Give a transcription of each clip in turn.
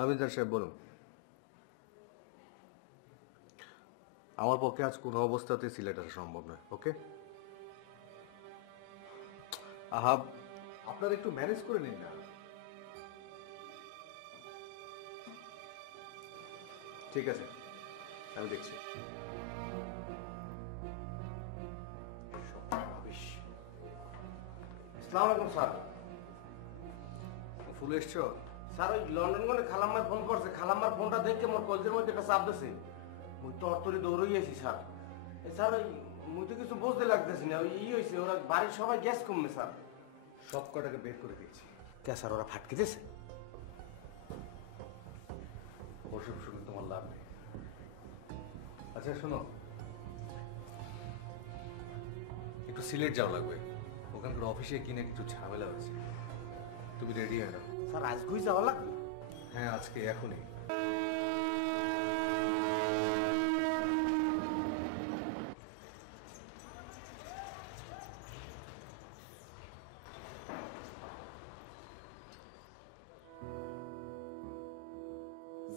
আমিদার সাহেব বলুন। আমার পক্ষে আজ কোনো অবস্থাতে সিলেট আসা সম্ভব নয়। ওকে আহাব, আপনারা একটু ম্যানেজ করে নিন না। ঠিক আছে, আমি দেখছি। আসসালামু আলাইকুম স্যার। ফুল এসছো? স্যার ওই লন্ডন গনে খালাম্মার ফোন করছে, খালাম্মার ফোনটা দেখে মোর কলজের মধ্যে একটা চাপ দিছে। মুই তরতরি দৌড়ই আছি স্যার। স্যার ওই মুই তো কিছু বুঝতে লাগতেছি না, ওই হয়েছে ওরা বাড়ির সবাই গ্যাস কমবে স্যার। সব কটাকে বের করে দিয়েছি। কে স্যার ওরা ফাটকে দিয়েছে? ওসব শুনে তোমার লাভ নেই। আচ্ছা শোনো, একটু সিলেট যাওয়া লাগবে। ওখানকার অফিসে কিনে কিছু ঝামেলা হয়েছে। তুমি রেডি হয়ে নাও। স্যার আজকেই যাওয়া লাগবে? হ্যাঁ, আজকে, এখনই।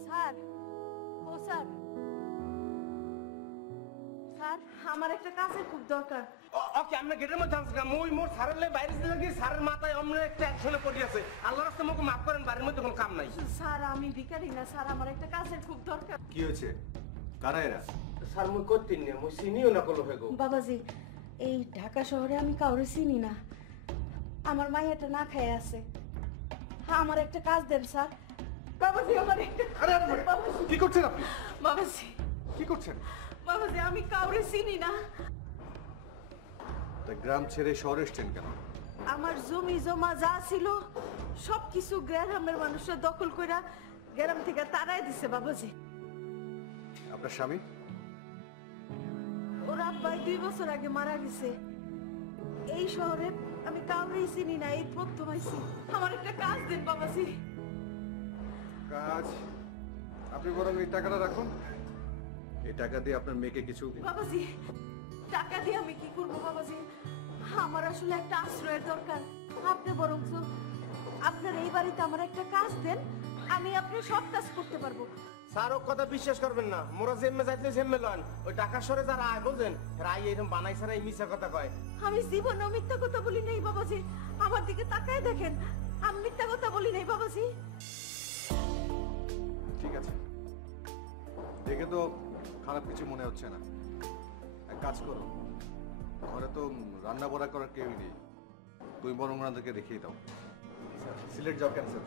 স্যার, ও স্যার, স্যার আমার একটা কাজের খুব দরকার। ওকে, আমরা গেটের মধ্যে আনছি না। মুই মোর স্যারের লাই বাইরে দিলে কি স্যারের মাথায় অমনে একটা অ্যাকশনে পড়ে আছে। আল্লাহর রাস্তায় আমাকে মাফ করেন, বাড়ির মধ্যে কোনো কাম নাই। স্যার আমি ভিখারি না স্যার, আমার একটা কাজের খুব দরকার। কি হয়েছে? কারা এরা? স্যার মুই করতেন না, মুই চিনিও না কোনো হেগো। বাবাজি, এই ঢাকা শহরে আমি কাউরে চিনি না। আমার মাইয়াটা না খায় আছে। হ্যাঁ, আমার একটা কাজ দেন স্যার। বাবাজি আমার একটা আরে আরে, বাবাজি, কি করছেন আপনি? বাবাজি, কি করছেন? বাবাজি আমি কাউরে চিনি না। তা গ্রাম ছেড়ে শহরে এসছেন কেন? আমার জমি জমা যা ছিল সবকিছু গ্রামের মানুষরা দখল কইরা গ্রাম থেকে তাড়াই দিছে বাবাজি। আপনার স্বামী? ওর আব্বাই 2 বছর আগে মারা গেছে। এই শহরে আমি কাউরেই চিনি না, এই প্রথম আইছি। আমার একটা কাজ দেন বাবাজি। কাজ? আপনি বরং এই টাকাটা রাখুন। এই টাকা দিয়ে আপনার মেয়েকে কিছু বাবাজি টাকা দিয়ে আমি কি করবো বাবাজি? আমার আসলে একটা আশ্রয়ের দরকার। আপনি বরং আপনার এই বাড়িতে আমার একটা কাজ দেন, আমি আপনি সব কাজ করতে পারবো। স্যার ও কথা বিশ্বাস করবেন না। মোরা জেম্মে যাইতে জেম্মে লন। ওই টাকা সরে যারা আয় বলছেন, রাই এরকম বানাই ছাড়া এই মিছা কথা কয়। আমি জীবনে মিথ্যা কথা বলি নাই বাবাজি। আমার দিকে তাকায় দেখেন, আমি মিথ্যা কথা বলি নাই বাবাজি। ঠিক আছে, দেখে তো খারাপ কিছু মনে হচ্ছে না। এক কাজ করো, ঘরে তো রান্না বড়া করার কেউই নেই। তুমি বরং ওনাদেরকে দেখিয়ে দাও। সিলেট যাও ক্যান্সেল।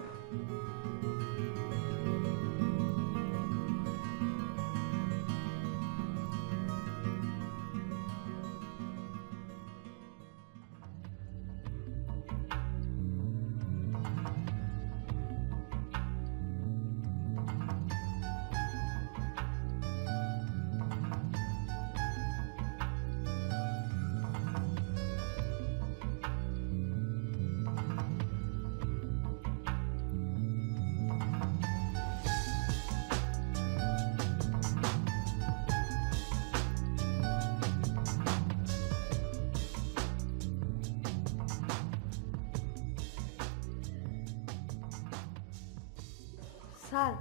স্যার,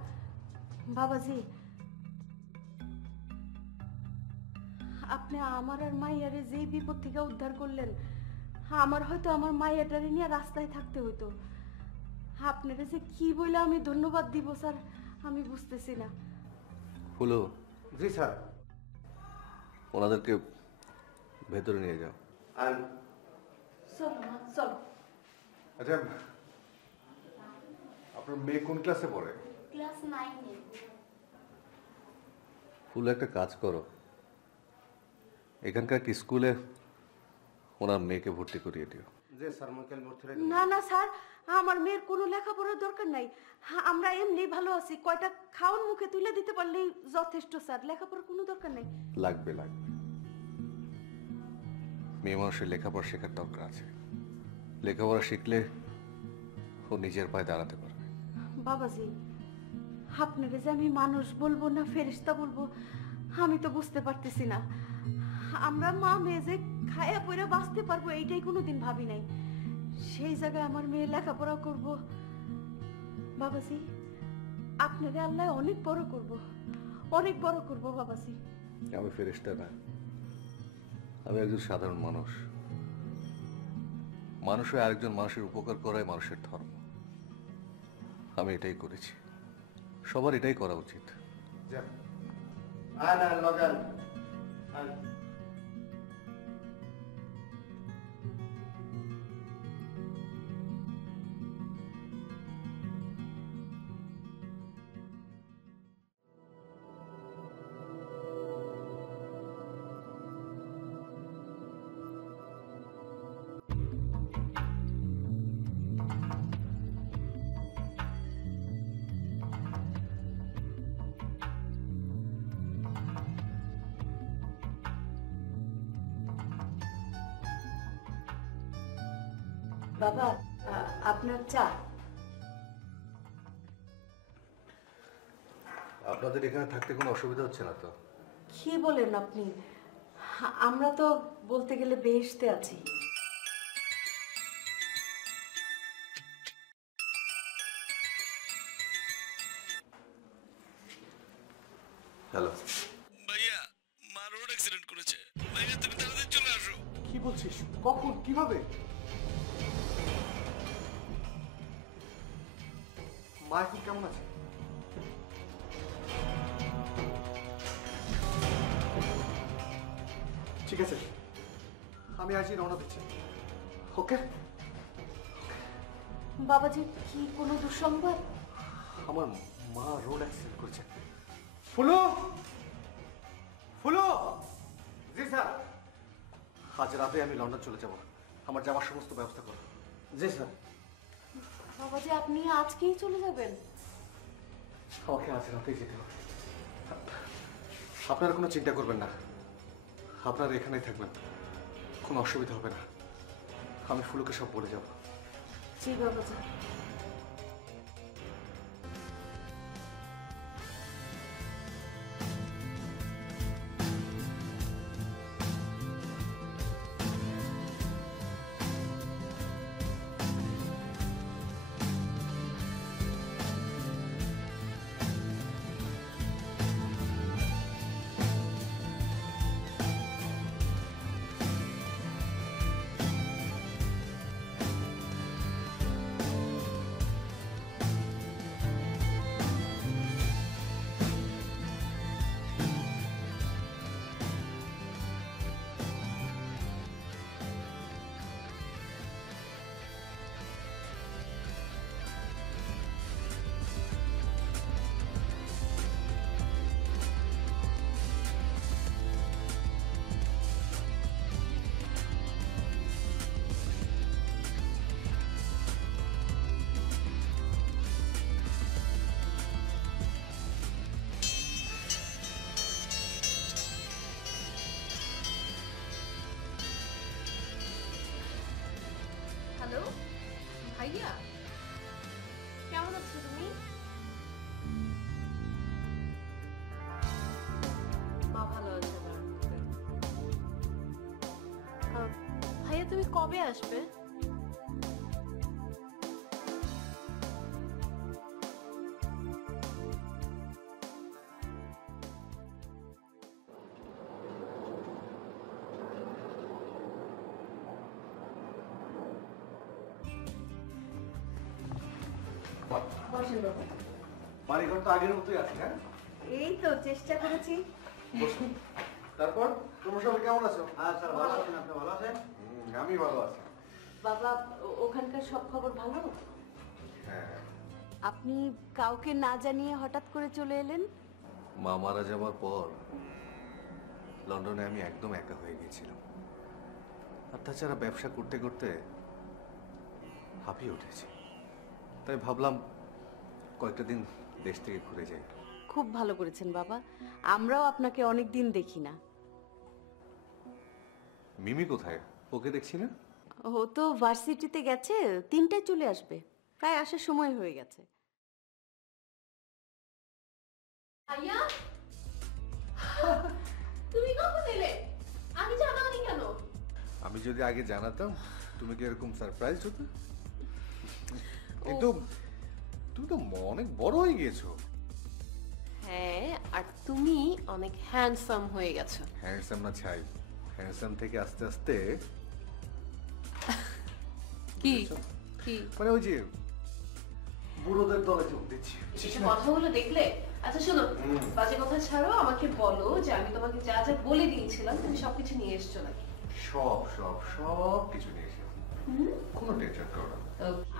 বাবাজি আপনি আমার আর মাইয়ারে যেই বিপদ থেকে উদ্ধার করলেন, আমার হয়তো আমার মাইয়াটারে নিয়ে রাস্তায় থাকতে হইতো। আপনারা যে কি বলে আমি ধন্যবাদ দিব স্যার, আমি বুঝতেছি না। ফুলো, জি স্যার। ওনাদেরকে ভেতরে নিয়ে যাও। আর চলো মা, চলো। আচ্ছা, আপনার মেয়ে কোন ক্লাসে পড়ে? ক্লাস 9 এ। ফুল, একটা কাজ করো, এখানকার একটা স্কুলে ওনার মেয়েকে ভর্তি করিয়ে দিও। জি স্যার, মুই কাল ভর্তি হয়ে না না স্যার, আমার মেয়ের কোনো লেখাপড়ার দরকার নাই। আমরা এমনি ভালো আছি, কয়টা খাওয়ান মুখে তুলে দিতে পারলেই যথেষ্ট স্যার, লেখাপড়ার কোনো দরকার নাই। লাগবে লাগবে, মেয়ে মানুষের লেখাপড়া শেখার দরকার আছে। লেখাপড়া শিখলে ও নিজের পায়ে দাঁড়াতে পারবে। বাবাজি, আপনাকে যে আমি মানুষ বলবো না ফেরেশতা বলবো আমি তো বুঝতে পারতেছি না। আমরা মা মেয়ে যে খায়া পয়রা বাঁচতে পারবো এইটাই কোনোদিন ভাবি নাই। সেই জায়গায় আমার মেয়ে লেখাপড়া করব। বাবাজি আপনারে আল্লাহ অনেক বড় করব, অনেক বড় করব বাবাজি। আমি ফেরেশতা না, আমি একজন সাধারণ মানুষ। মানুষ হয়ে আরেকজন মানুষের উপকার করাই মানুষের ধর্ম। আমি এটাই করেছি, সবার এটাই করা উচিত। না লগান বাবা, আপনার চা। আপনাদের এখানে থাকতে কোনো অসুবিধা হচ্ছে না তো? কি বলেন আপনি? আমরা তো বলতে গেলে বেহেশতে আছি। হ্যালো। ভাইয়া মা রোড অ্যাক্সিডেন্ট করেছে। ভাইয়া তুমি তাড়াতাড়ি চলে আসো। কি বলছিস? কখন? কিভাবে? মা এখন কেমন আছে? ঠিক আছে, আমি আজই রওনা দিচ্ছি। ওকে। বাবাজি, কি কোনো দুঃসংবাদ? আমার মা রোড অ্যাক্সিডেন্ট করেছে। ফুলু, ফুলু। জি স্যার। আজ রাতে আমি লন্ডন চলে যাব, আমার যাওয়ার সমস্ত ব্যবস্থা করো। জি স্যার। বাবাজি, আপনি আজকেই চলে যাবেন? আমাকে আজ রাতেই যেতে হবে। আপনারা কোনো চিন্তা করবেন না, আপনারা এখানেই থাকবেন, কোনো অসুবিধা হবে না। আমি ফুলুকে সব বলে যাব। জি বাবাজি। হ্যালো ভাইয়া, কেমন আছো তুমি? মা ভালো আছে না? ভাইয়া তুমি কবে আসবে? বসেন বাবা। বাড়িঘর তো আগের মতোই আছে, হ্যাঁ? এই তো চেষ্টা করেছি। বসুন। তারপর তোমরা সবাই কেমন আছো? হ্যাঁ স্যার, ভালো আছেন। আপনি ভালো আছেন? আমি ভালো আছি। বাবা, ওখানকার সব খবর ভালো? হ্যাঁ। আপনি কাউকে না জানিয়ে হঠাৎ করে চলে এলেন? মা মারা যাওয়ার পর লন্ডনে আমি একদম একা হয়ে গিয়েছিলাম, আর তাছাড়া ব্যবসা করতে করতে হাঁপিয়ে উঠেছি। তাই ভাবলাম কয়েকটা দিন দেশ থেকে ঘুরে যাই। খুব ভালো করেছেন বাবা, আমরাও আপনাকে অনেক দিন দেখি না। মিমি কোথায়? ওকে দেখছি না। ও তো ভার্সিটিতে গেছে, 3টায় চলে আসবে, প্রায় আসার সময় হয়ে গেছে। ভাইয়া তুমি কখন এলে? আমি জানাওনি কেন? আমি যদি আগে জানাতাম তুমি কি এরকম সারপ্রাইজ হতে? কিন্তু তুমি তো অনেক বড় হয়ে গিয়েছো। হ্যাঁ, আর তুমি অনেক হ্যান্ডসাম হয়ে গেছো। হ্যান্ডসাম না ছাই, হ্যান্ডসাম থেকে আস্তে আস্তে কি কি মানে ওই যে বুড়োদের দলে যোগ দিচ্ছি। এসব কথাগুলো দেখলে? আচ্ছা শোনো, বাজে কথা ছাড়ো, আমাকে বলো যে আমি তোমাকে যা যা বলে দিয়েছিলাম তুমি সবকিছু নিয়ে এসছো নাকি? সব সব সব কিছু নিয়ে এসেছি, কোনো টেনশন করো না।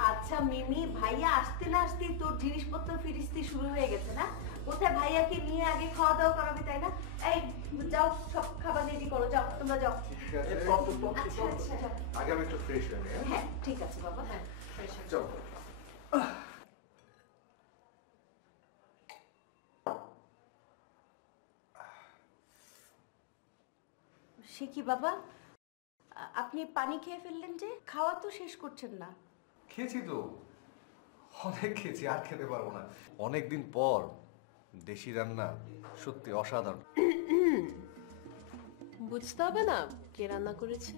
আচ্ছা মিমি, ভাইয়া আসতে না আসতেই তোর জিনিসপত্র ফিরিস্তি শুরু হয়ে গেছে না? কোথায় ভাইয়াকে নিয়ে আগে খাওয়া দাওয়া করাবে, তাই না? এই যাও, সব খাবার রেডি করো, যাও তোমরা যাও। ঠিক আছে, আচ্ছা আচ্ছা যাও। আগে আমি একটু ফ্রেশ হয়ে নিই। হ্যাঁ ঠিক আছে বাবা। হ্যাঁ, fresh হয়ে চলো। সে কি বাবা, আপনি পানি খেয়ে ফেললেন যে? খাওয়া তো শেষ করছেন না। খেয়েছি তো, অনেক খেয়েছি, আর খেতে পারবো না। অনেকদিন পর দেশি রান্না, সত্যি অসাধারণ। বুঝতে হবে না কে রান্না করেছে?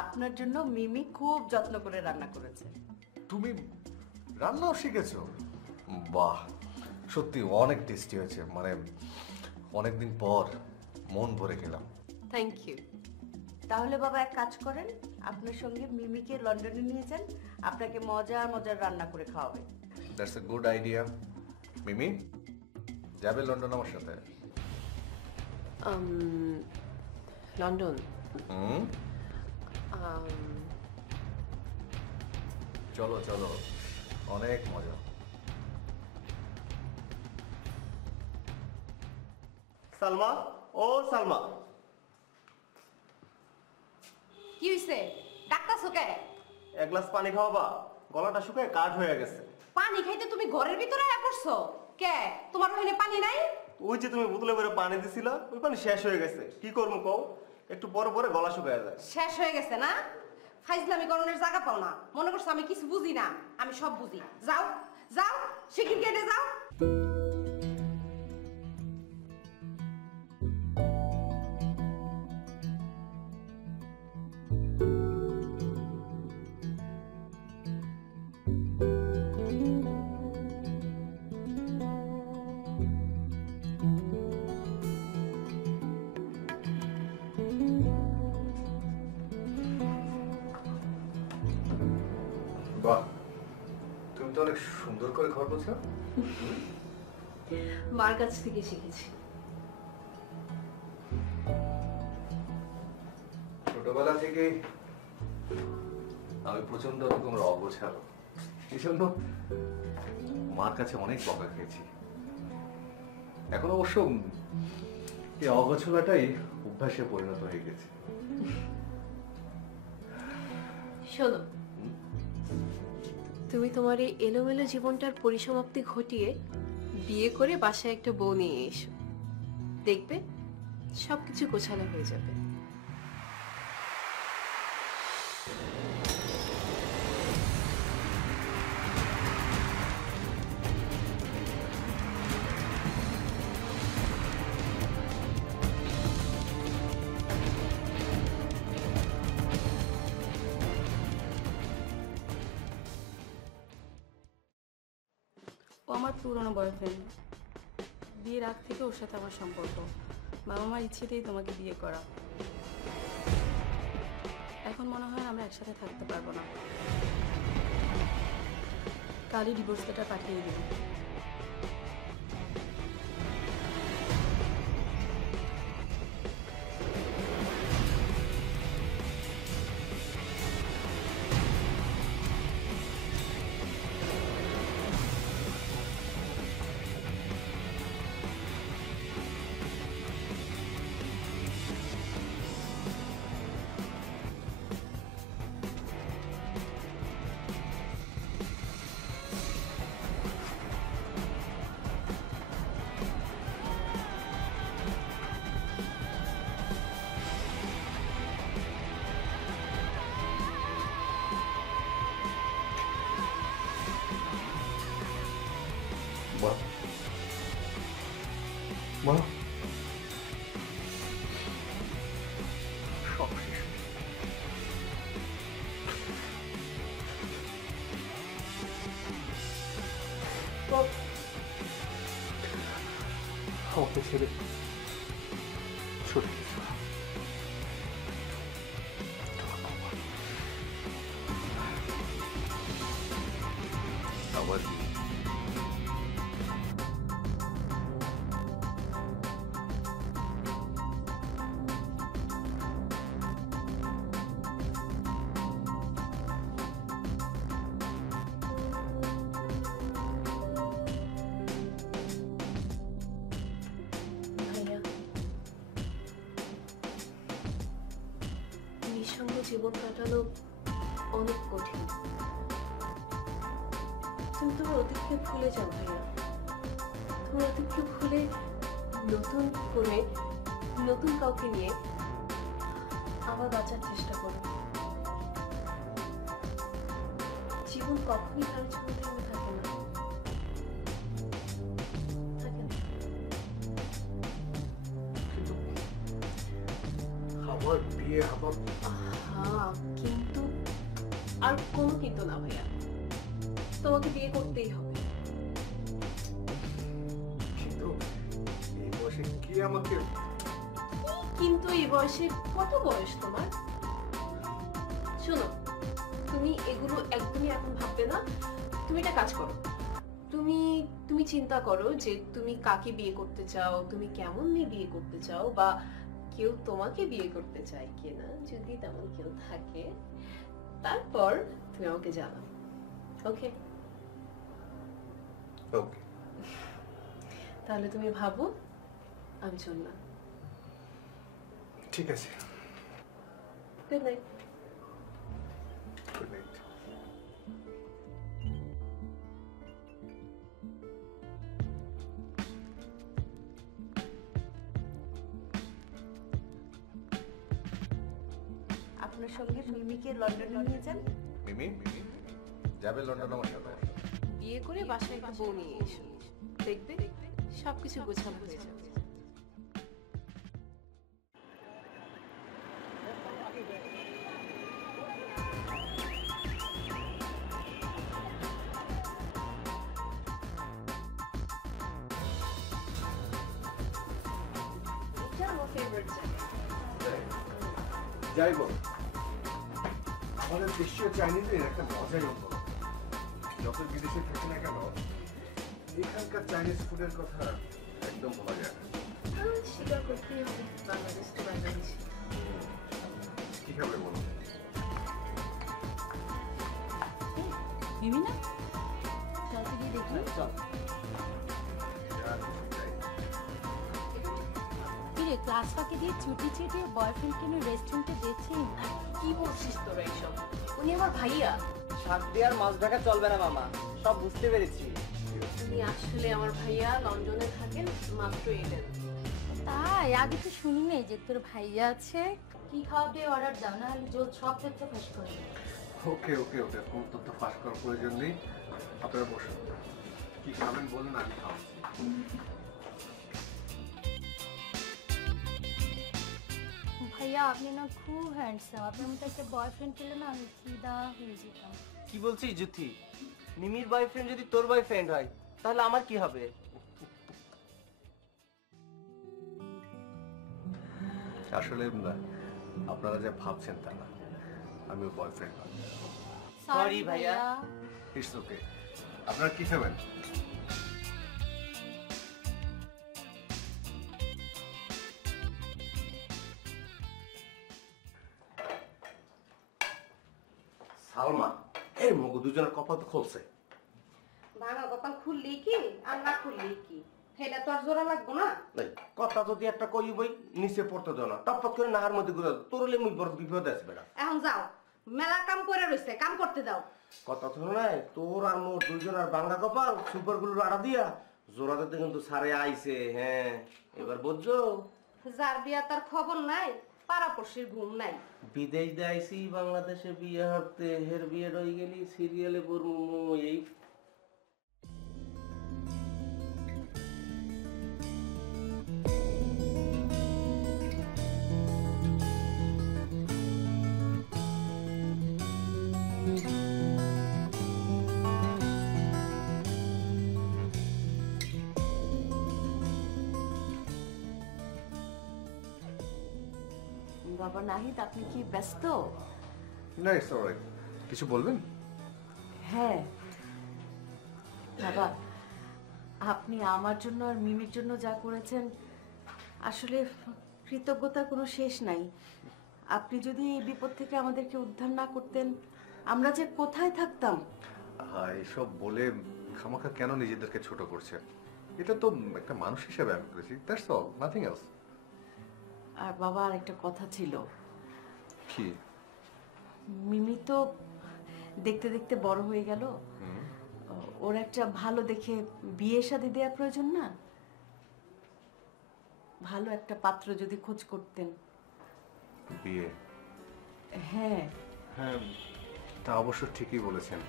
আপনার জন্য মিমি খুব যত্ন করে রান্না করেছে। তুমি রান্নাও শিখেছো? বাহ, সত্যি অনেক টেস্টি হয়েছে, মানে অনেকদিন পর মন ভরে খেলাম। Thank you. তাহলে বাবা এক কাজ করেন, আপনার সঙ্গে মিমিকে লন্ডনে নিয়ে যান, আপনাকে মজার মজার রান্না করে খাওয়াবে। That's a good idea. Mimi যাবে লন্ডন আমার সাথে? লন্ডন? হুম, চলো চলো, অনেক মজা। সালমা, ও সালমা, কি হইছে? ডাক্তারছো কে? এক গ্লাস পানি খাওয়াবা? গলাটা শুকায় কাঠ হয়ে গেছে। পানি খাইতে তুমি ঘরের ভিতরে আয়া পড়ছো কে? তোমার ওখানে পানি নাই? ওই যে তুমি বোতলে করে পানি দিছিলা, ওই পানি শেষ হয়ে গেছে। কি করবো কও? একটু পরে পরে গলা শুকায় যায়। শেষ হয়ে গেছে না? ফাইজলামি করণের জায়গা পাও না। মনে করছো আমি কিছু বুঝি না? আমি সব বুঝি। যাও যাও, শিখির গেটে যাও। বাহ, তুমি তো অনেক সুন্দর করে ঘর বলছো। মার কাছ থেকে শিখেছি। ছোটবেলা থেকে আমি প্রচন্ড রকমের অগোছালো, এই জন্য মার কাছে অনেক বকা খেয়েছি। এখন অবশ্য এই অগোছলাটাই অভ্যাসে পরিণত হয়ে গেছে। শোনো, তুমি তোমার এই এলোমেলো জীবনটার পরিসমাপ্তি ঘটিয়ে বিয়ে করে বাসায় একটা বউ নিয়ে এসো, দেখবে সবকিছু গোছালো হয়ে যাবে। ও আমার পুরনো বয়ফ্রেন্ড। বিয়ের আগ থেকে ওর সাথে আমার সম্পর্ক। বাবা মার ইচ্ছেতেই তোমাকে বিয়ে করা। এখন মনে হয় আমরা একসাথে থাকতে পারবো না। কালই ডিভোর্স লেটার পাঠিয়ে দিবি। বাহ বাহ, সব শেষ। ছেড়ে সরে গেছে। আবার বিয়ে। ভাইয়া, নিঃসঙ্গ জীবন কাটানো অনেক কঠিন। তুমি তোমার অতীতকে ভুলে যাও ভাইয়া। তোমার অতীতকে ভুলে নতুন করে নতুন কাউকে নিয়ে আবার বাঁচার চেষ্টা করো। জীবন কখনই কারোর জন্য থেমে থাকে না, থাকে না। কিন্তু আবার বিয়ে আবার আহা, কিন্তু আর কোনো কিন্তু না ভাইয়া, তোমাকে বিয়ে করতেই হবে। কিন্তু এই বয়সে কি আমাকে কিন্তু এই বয়সে কত বয়স তোমার? শোনো, তুমি এগুলো একদমই এখন ভাববে না। তুমি একটা কাজ করো, তুমি তুমি চিন্তা করো যে তুমি কাকে বিয়ে করতে চাও, তুমি কেমন মেয়ে বিয়ে করতে চাও, বা কেউ তোমাকে বিয়ে করতে চায় কিনা, যদি তেমন কেউ থাকে তারপর তুমি আমাকে জানাও। ওকে? ওকে। তাহলে তুমি ভাবো, আমি চললাম। ঠিক আছে। Good night. Good night. আপনার সঙ্গে মিমিকে লন্ডনে নিয়ে যান। মিমি যাবে লন্ডন আমার সাথে। বিয়ে করে বাসায় একটা বউ নিয়ে এসো, দেখবে সবকিছু গোছানো হয়ে যাবে। এটা আমার ফেভারিট জায়গা। যাই বল, আমাদের দেশীয় চাইনিজের একটা মজাই অন্য। যত বিদেশে থাকে না কেন, এখানকার চাইনিজ ফুডের কথা একদম বলা যায় না। স্বীকার করতেই হবে, বাংলাদেশ তো বাংলাদেশি। কি খাবে বলো? মিমি না, চল তো গিয়ে দেখি। যা কিছু চাই। কিরে, ক্লাস ফাঁকি দিয়ে ছুটি ছিটিয়ে বয়ফ্রেন্ডকে নিয়ে রেস্টুরেন্টে দেখছি। কি বলছিস তোরা এইসব? উনি আমার ভাইয়া। শাক দিয়ে আর মাছ ঢাকা চলবে না মামা, সব বুঝতে পেরেছি। উনি আসলে আমার ভাইয়া, লন্ডনে থাকেন, মাত্র এলেন। তাই আগে তো শুনি নাই যে তোর ভাইয়া আছে। কি খাওয়াবে অর্ডার দাও, না হলে জল সব তথ্য ফাঁস করে দেবে। ওকে ওকে ওকে, কোন তথ্য ফাঁস করার প্রয়োজন নেই। আপনারা বসুন, কি খাবেন বলুন, আমি খাওয়াচ্ছি। ভাইয়া আপনি না খুব হ্যান্ডসাম, আপনার মতো একটা বয়ফ্রেন্ড পেলে না আমি ফিদা হয়ে যেতাম। কি বলছিস জ্যোতি? মিমির বয়ফ্রেন্ড যদি তোর বয়ফ্রেন্ড হয় তাহলে আমার কি হবে? আসলে আপনারা যে ভাবছেন তা না, আমি ওর বয়ফ্রেন্ড না। Sorry, ভাইয়া। It's okay. আপনারা কি খাবেন? সালমা, এই মগু দুজনের কপাল তো খুলছে। ভাঙা কপাল খুললেই কি আর না খুললেই কি, সেটা তো আর জোড়া লাগবো না। এই, কথা যদি একটা কই বই নিচে পড়তে দাও না, টপ করে নাহার মধ্যে ঘুরে তোরলে মুই বড় বিপদ আছে বেটা। এখন যাও, মেলা কাম করে রইছে, কাম করতে দাও। কথা তো নাই, তোর আর মোর দুইজনের বাংলা কপাল সুপার গুলোর আড়া দিয়া জোড়া দিতে কিন্তু সারে আইছে। হ্যাঁ, এবার বুঝছো? যার বিয়া তার খবর নাই, পাড়াপড়শির ঘুম নাই। বিদেশ দেয়ছি বাংলাদেশে বিয়ে হাঁটতে, হের বিয়ে রয়ে গেলি সিরিয়ালে পড়বো এই। বাবা নাহিদ, আপনি কি ব্যস্ত? না, ইটস অলরাইট। কিছু বলবেন? হ্যাঁ বাবা, আপনি আমার জন্য আর মিমির জন্য যা করেছেন, আসলে কৃতজ্ঞতার কোনো শেষ নাই। আপনি যদি এই বিপদ থেকে আমাদেরকে উদ্ধার না করতেন, আমরা যে কোথায় থাকতাম। এসব বলে খামাখা কেন নিজেদেরকে ছোট করছে? এটা তো একটা মানুষ হিসেবে আমি করেছি, দ্যাটস অল, নাথিং এলস। আর বাবা, আর একটা কথা ছিল। কি? মিমি তো দেখতে দেখতে বড় হয়ে গেল, ওর একটা ভালো দেখে বিয়ে শাদী দেওয়া প্রয়োজন না? ভালো একটা পাত্র যদি খোঁজ করতেন। বিয়ে? হ্যাঁ। হ্যাঁ, তা অবশ্য ঠিকই বলেছেন,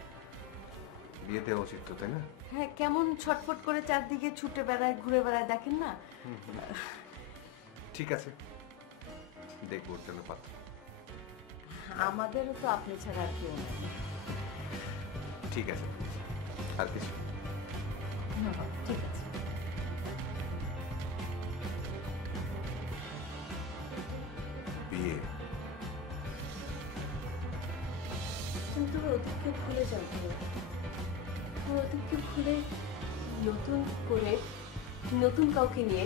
বিয়ে দেওয়া উচিত তো, তাই না? হ্যাঁ, কেমন ছটফট করে চারদিকে ছুটে বেড়ায়, ঘুরে বেড়ায়, দেখেন না? ঠিক আছে, দেখবো ওর জন্য পাত্র। আমাদেরও তো আপনি ছাড়া আর কেউ নেই। ঠিক আছে, আর কিছু? ঠিক আছে। বিয়ে? তুমি তোমার অতীতকে ভুলে যাও। তোমার অতীতকে ভুলে নতুন করে নতুন কাউকে নিয়ে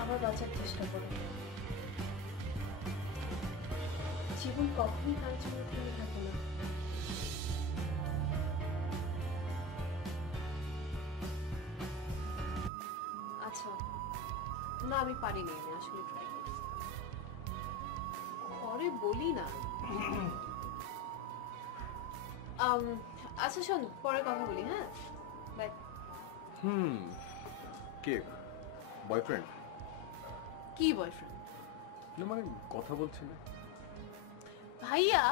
আবার বাঁচার চেষ্টা করো। জীবন কখনই কাজ করে থেমে থাকে না। আচ্ছা, না আমি পারিনি, আমি আসলে ট্রাই করেছি। পরে বলি না। আচ্ছা শোন, পরে কথা বলি, হ্যাঁ? বাই। কে? বয়ফ্রেন্ড? কি বয়ফ্রেন্ড? না মানে কথা বলছি না। ভাইয়া,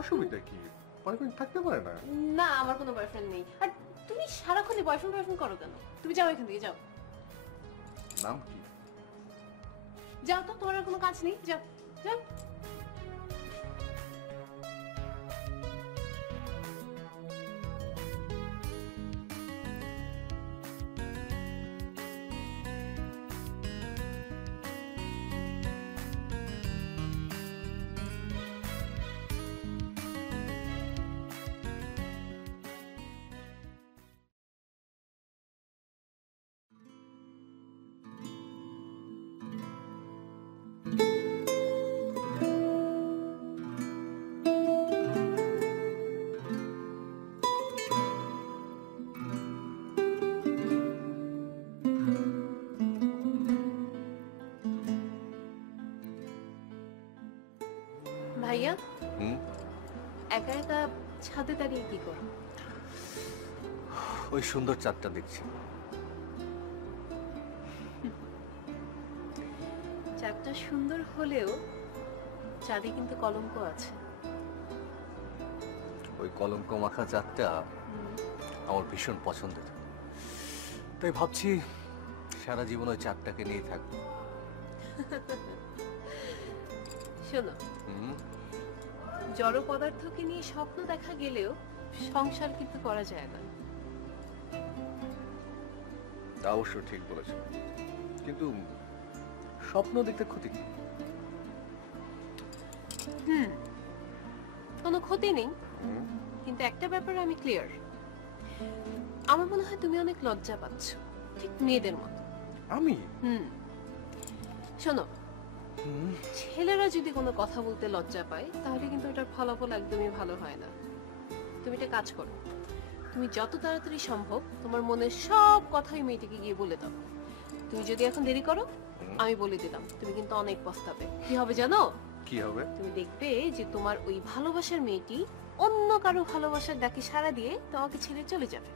অসুবিধা কি? বয়ফ্রেন্ড থাকতে পারে না? না আমার কোনো বয়ফ্রেন্ড নেই। আর তুমি সারাক্ষণই বয়ফ্রেন্ড বয়ফ্রেন্ড করো কেন? তুমি যাও এখান থেকে, যাও নাম কি? যাও তো, তোমার আর কোনো কাজ নেই, যাও যাও। ভাইয়া, একা একা ছাদে দাঁড়িয়ে কি করো? ওই সুন্দর চাঁদটা দেখছি। চাঁদটা সুন্দর হলেও চাঁদে কিন্তু কলঙ্ক আছে। ওই কলঙ্ক মাখা চাঁদটা আমার ভীষণ পছন্দের, তাই ভাবছি সারা জীবন ওই চাঁদটাকে নিয়ে থাকবো। শোনো, জড় পদার্থকে নিয়ে স্বপ্ন দেখা গেলেও সংসার কিন্তু করা যায় না। তা অবশ্য ঠিক বলেছ, কিন্তু স্বপ্ন দেখতে ক্ষতি কি? কোনো ক্ষতি নেই, কিন্তু একটা ব্যাপারে আমি ক্লিয়ার। আমার মনে হয় তুমি অনেক লজ্জা পাচ্ছ, ঠিক মেয়েদের মতো। আমি? শোনো, ছেলেরা যদি কোনো কথা বলতে লজ্জা পায়, তাহলে কিন্তু এটার ফলাফল একদমই ভালো হয় না। তুমি একটা কাজ করো, তুমি যত তাড়াতাড়ি সম্ভব তোমার মনের সব কথাই মেয়েটিকে গিয়ে বলে দাও। তুমি যদি এখন দেরি করো, আমি বলে দিলাম, তুমি কিন্তু অনেক পস্তাবে। কি হবে জানো? কি হবে? তুমি দেখবে যে তোমার ওই ভালোবাসার মেয়েটি অন্য কারো ভালোবাসার ডাকে সাড়া দিয়ে তোমাকে ছেড়ে চলে যাবে।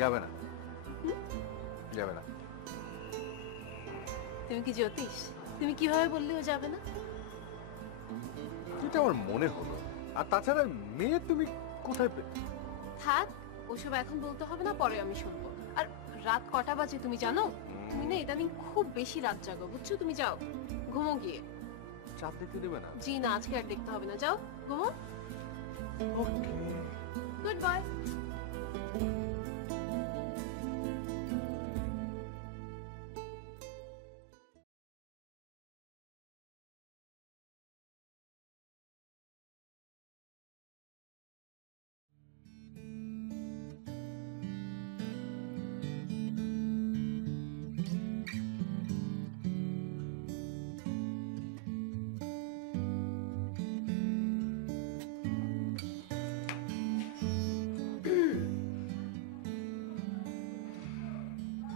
যাবে না, যাবে না। তুমি কি জ্যোতিষ? তুমি কিভাবে বললেও যাবে না? এটা আমার মনে হলো। আর তাছাড়া মেয়ে তুমি কোথায় থাক, ওসব এখন বলতে হবে না, পরে আমি শুনবো। আর রাত কটা বাজে তুমি জানো? তুমি না ইদানিং খুব বেশি রাত জাগো, বুঝছো? তুমি যাও ঘুমো গিয়ে। চাঁদ দেখতে দেবে না? জি না, আজকে আর দেখতে হবে না, যাও ঘুমো। Good bye.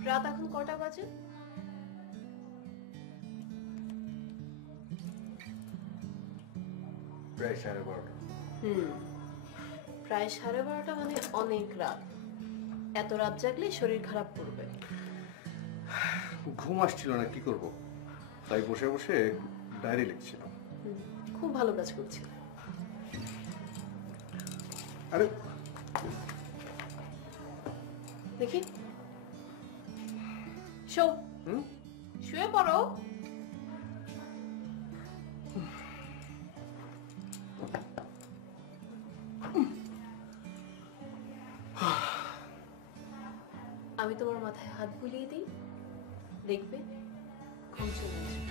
রাত এখন কটা বাজে? প্রায় 12:30। প্রায় 12:30 মানে অনেক রাত। এত রাত জাগলে শরীর খারাপ করবে। ঘুম আসছিল না, কি করব, তাই বসে বসে ডায়েরি লিখছিলাম। খুব ভালো কাজ করছিল। আরে দেখি, শো, শুয়ে পড়ো। আমি তোমার মাথায় হাত বুলিয়ে দিই, দেখবে ঘুম চলে আসবে।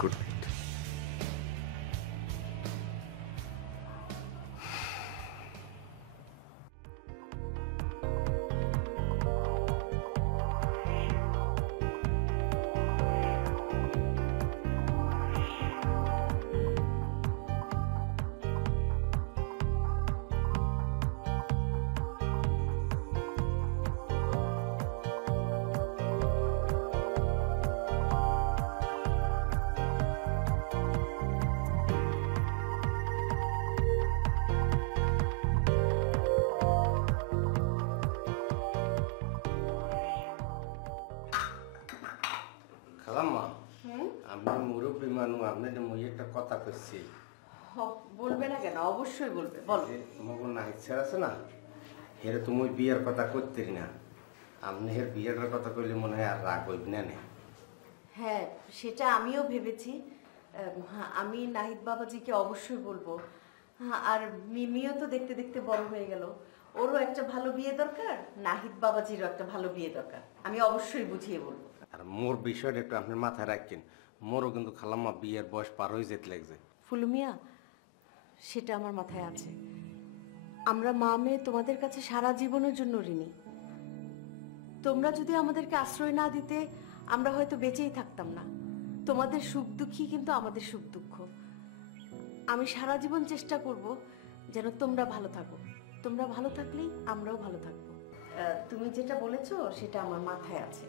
Good night. খালাম্মা, আপনি মুরব্বী মানুষ, আপনার মই একটা কথা করছি। বলবে না কেন, অবশ্যই বলবে, বলো। মগর নাহিদ স্যার আছে না, হেরে তুমি বিয়ের কথা করতে না, আপনি হের বিয়েটার কথা কইলে মনে হয় আর রাগ হইব না। হ্যাঁ, সেটা আমিও ভেবেছি। আমি নাহিদ বাবাজিকে অবশ্যই বলবো। আর মিমিও তো দেখতে দেখতে বড় হয়ে গেল, ওরও একটা ভালো বিয়ে দরকার, নাহিদ বাবাজিরও একটা ভালো বিয়ে দরকার। আমি অবশ্যই বুঝিয়ে বলবো। আর মোর বিষয়টা একটু আপনার মাথায় রাখেন, মোরও কিন্তু খালাম্মা বিয়ের বয়স পার হয়ে যেতে লাগছে। ফুলুমিয়া, সেটা আমার মাথায় আছে। আমরা মা মেয়ে তোমাদের কাছে সারা জীবনের জন্য ঋণী। তোমরা যদি আমাদেরকে আশ্রয় না দিতে, আমরা হয়তো বেঁচেই থাকতাম না। তোমাদের সুখ দুঃখই কিন্তু আমাদের সুখ দুঃখ। আমি সারা জীবন চেষ্টা করব যেন তোমরা ভালো থাকো। তোমরা ভালো থাকলেই আমরাও ভালো থাকবো। তুমি যেটা বলেছো সেটা আমার মাথায় আছে।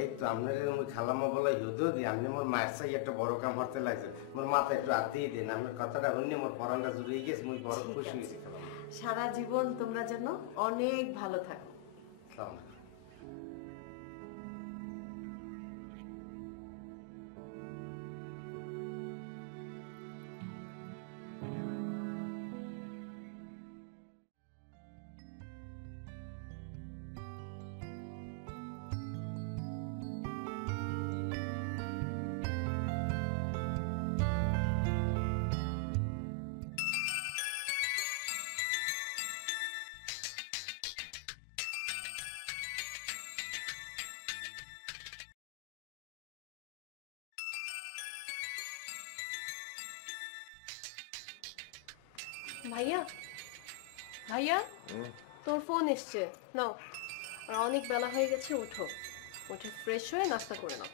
এই তো আপনার ওই খালাম্মা বলা ইহুদিও দিই, আপনি মোর মায়ের সাই একটা বড় কাম করতে লাগছে, মোর মাথা একটু হাতেই দিন। আপনার কথাটা হইনি মোর পরানটা জুড়ে গেছে, মুই বড় খুশি হয়েছি। খালাম্মা, সারা জীবন তোমরা যেন অনেক ভালো থাকো। আসসালামু আলাইকুম। ভাইয়া, ভাইয়া, তোর ফোন এসছে, নাও। আর অনেক বেলা হয়ে গেছে, উঠো, উঠে ফ্রেশ হয়ে নাস্তা করে নাও।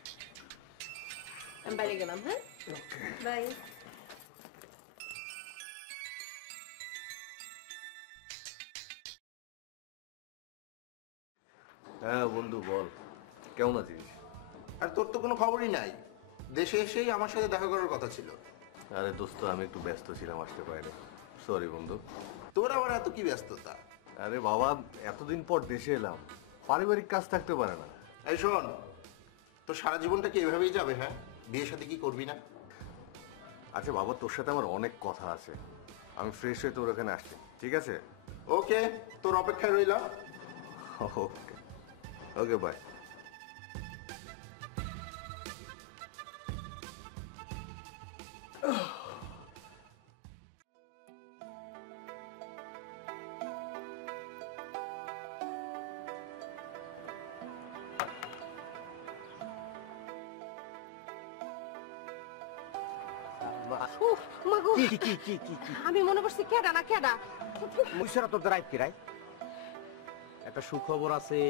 আমি বাইরে গেলাম। হ্যাঁ, বাই। হ্যাঁ বন্ধু, বল কেমন আছিস? আর তোর তো কোনো খবরই নাই। দেশে এসেই আমার সাথে দেখা করার কথা ছিল। আরে দোস্ত, আমি একটু ব্যস্ত ছিলাম, আসতে পারিনি, সরি বন্ধু। তোর আবার এত কি ব্যস্ততা? আরে বাবা, এতদিন পর দেশে এলাম, পারিবারিক কাজ থাকতে পারে না। এই শোন, তো সারা জীবনটা কি এভাবেই যাবে? হ্যাঁ, বিয়ে শাদী কি করবি না? আচ্ছা বাবা, তোর সাথে আমার অনেক কথা আছে, আমি ফ্রেশ হয়ে তোর ওখানে আসছি, ঠিক আছে? ওকে, তোর অপেক্ষায় রইলাম। ওকে ওকে, বাই। উফ মাগো, আমি মনে করছি কেডা না কেডা। মুইসারা তোর দ্বারা কি রাই? একটা সুখবর আছে,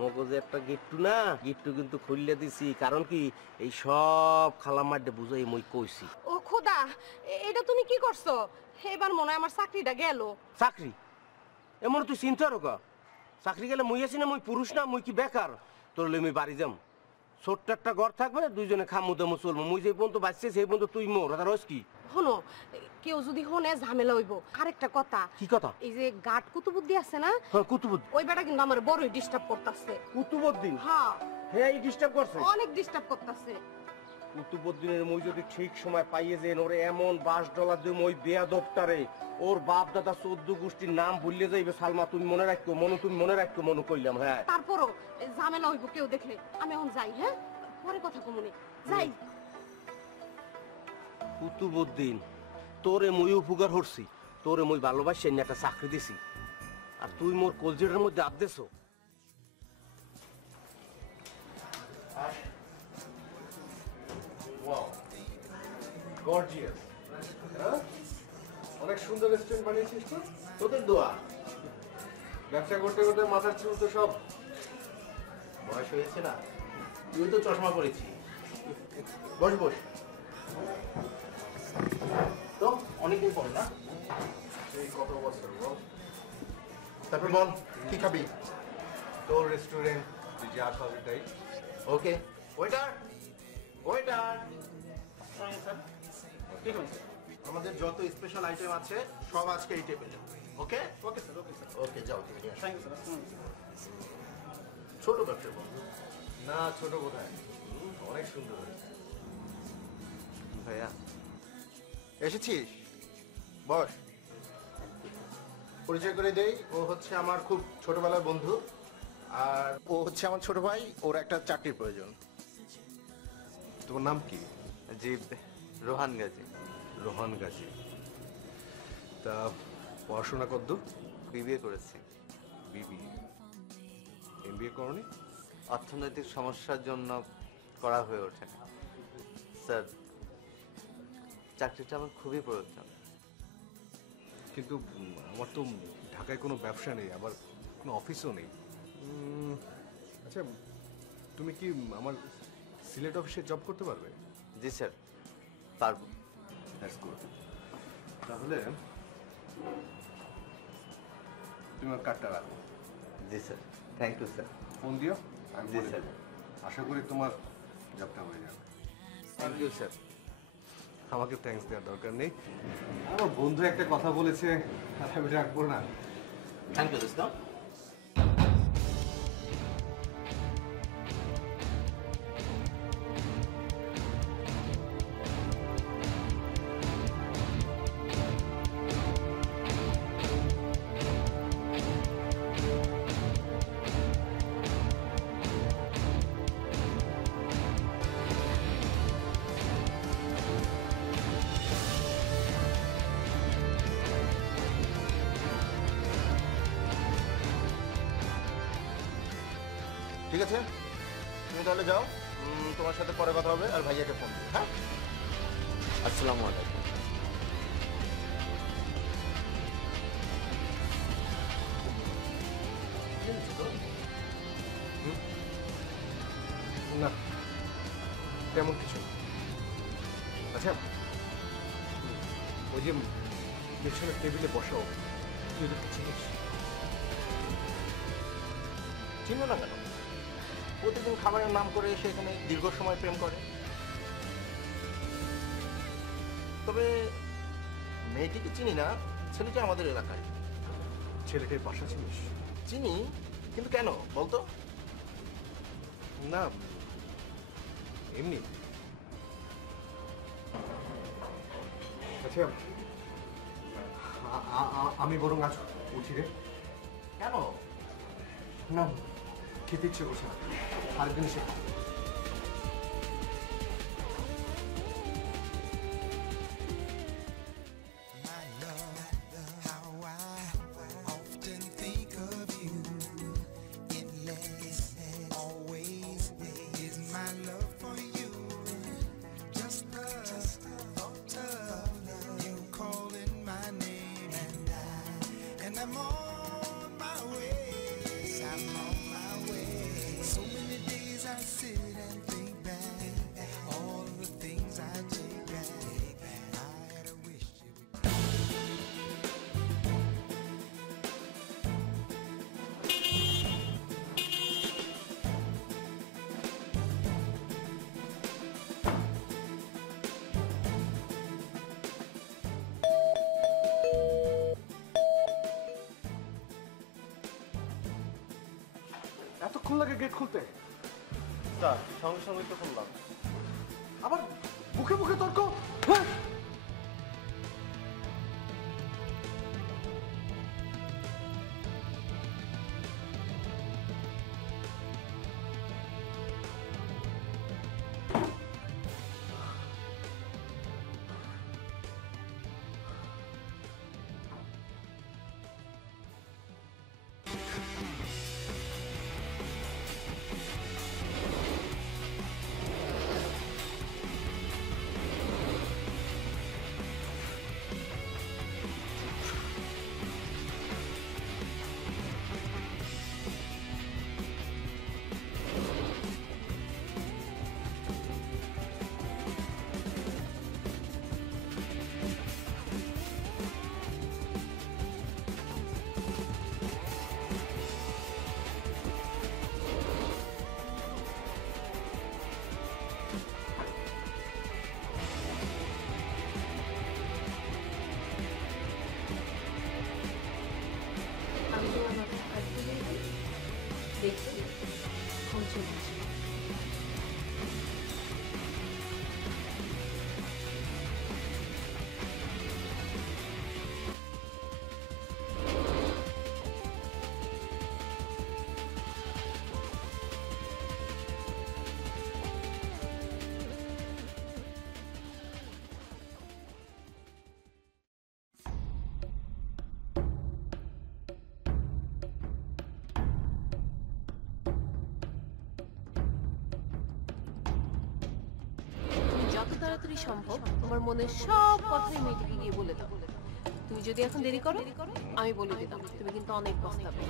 মগজে একটা গিট্টু না, গিট্টু কিন্তু খুললে দিছি। কারণ কি, এই সব খালামাড্ডে বুঝাই মই কইছি। ও খোদা, এটা তুমি কি করছো? এবার মনে হয় আমার চাকরিটা গেল। চাকরি? এমন তুই চিন্তা রোকা, চাকরি গেলে মুই আছি না, মুই পুরুষ না, মুই কি বেকার? তোর লই মুই বাড়ি যাম, ছোট্ট একটা ঘর থাকবে, দুইজনে খামু দামু চলবো। মুই যে পর্যন্ত বাঁচছে সেই পর্যন্ত তুই মোর, ওটা রোজ কি? শোনো, কেউ যদি শোনে ঝামেলা হইব। আরেকটা কথা। কি কথা? এই যে গাট কুতুবুদ্দি আছে না, হ্যাঁ, কুতুবুদ্দিন। ওই বেটা কিন্তু আমার বড়ই ডিস্টার্ব করতেছে। কুতুবুদ্দিন? হ্যাঁ, হ্যাঁ, এই ডিস্টার্ব করছে। অনেক ডিস্টার্ব করতেছে। কুতুবুদ্দিনের মই যদি ঠিক সময় পাইয়ে যেন, ওরে এমন $5 দিম ওই বেয়াদবটারে, ওর বাপ দাদা 14 গোষ্ঠীর নাম ভুললে যাইবে। সালমা তুমি মনে রাখো, মনু তুমি মনে রাখো, মনু কইলাম। হ্যাঁ, তারপরও ঝামেলা হইব কেউ দেখলে। আমি এখন যাই, হ্যাঁ, পরে কথা কমুনি, যাই। কুতুবুদ্দিন, তোরে মই উপকার হরছি, তোরে মই ভালোবাসি, একটা চাকরি দিছি, আর তুই মোর কলজেটার মধ্যে আপ দেছো। গর্জিয়াস, অনেক সুন্দর রেস্টুরেন্ট বানিয়েছিস তো। তোদের দোয়া। ব্যবসা করতে করতে মাথার চুল তো সব। বয়স হয়েছে না, তুই তো চশমা পরেছি। বস বস। তো অনেকদিন পর না? এই কত বছর বল। তারপর বল, কি খাবি? তোর রেস্টুরেন্ট, তুই যা খাবি তাই। ওকে, ওয়েটার ওয়েটার, আমাদের যত স্পেশাল আইটেম আছে সব আজকে এই টেবিলে। ওকে ওকে স্যার, ওকে স্যার, ওকে যাও তুমি নিয়ে আসো। Thank you sir. ছোট ব্যবসা বন্ধু না, ছোট কোথায়, অনেক সুন্দর হয়েছে। ভাইয়া এসেছিস? বস, পরিচয় করে দেই, ও হচ্ছে আমার খুব ছোটবেলার বন্ধু, আর ও হচ্ছে আমার ছোট ভাই। ওর একটা চাকরির প্রয়োজন। তোমার নাম কি? জি, রোহান গাজী। রোহান গাজী। তা পড়াশোনা কদ্দূর? বিবিএ করেছি। বিবিএ? এমবিএ করনি? অর্থনৈতিক সমস্যার জন্য করা হয়ে ওঠে না। স্যার, চাকরিটা আমার খুবই প্রয়োজন। কিন্তু আমার তো ঢাকায় কোনো ব্যবসা নেই, আবার কোনো অফিসও নেই। আচ্ছা, তুমি কি আমার সিলেট অফিসে জব করতে পারবে? জি স্যার, পারবো। That's good. তাহলে তুমি আমার কার্ডটা রাখো। জি sir, thank you sir. Phone দিও, আমি জি বলে স্যার। দেবো। আশা করি তোমার জবটা হয়ে যাবে। Thank you sir. আমাকে থ্যাঙ্কস দেওয়ার দরকার নেই, আমার বন্ধু একটা কথা বলেছে, আর আমি রাখবো না। থ্যাংক ইউ দোস্ত। ঠিক আছে, তুমি তাহলে যাও, তোমার সাথে পরে কথা হবে। আর ভাইয়াকে ফোন দিও। হ্যাঁ, আসসালামু আলাইকুম। না, তেমন কিছু না। আচ্ছা, ওই যে পেছনের টেবিলে বসাও, তুই ওদেরকে চিনিস? চিনবে না কেন? প্রতিদিন খাবারের নাম করে এসে এখানে দীর্ঘ সময় প্রেম করে। তবে মেয়েটিকে চিনি না, ছেলেটি আমাদের এলাকায়। ছেলেটার বাসা চিনিস? চিনি, কিন্তু কেন বলতো? না, এমনি। আচ্ছা, আমি বরং আজ উঠি রে। কেন? না, খেতে ইচ্ছে করছে না, আরেকদিন এসে খাবো। এতক্ষণ লাগে গেট খুলতে? স্যার, সঙ্গে সঙ্গে তো খুললাম। আবার মুখে মুখে তর্ক? হ্যাঁ, আমি তোমার মাথায় হাত দিয়ে দেখছি ঘুম চলে আসে। যত তাড়াতাড়ি সম্ভব তোমার মনের সব কথাই মেয়েটিকে গিয়ে বলে দাও। তুমি যদি এখন দেরি করো আমি বলে দিলাম তুমি কিন্তু অনেক পস্তাবে।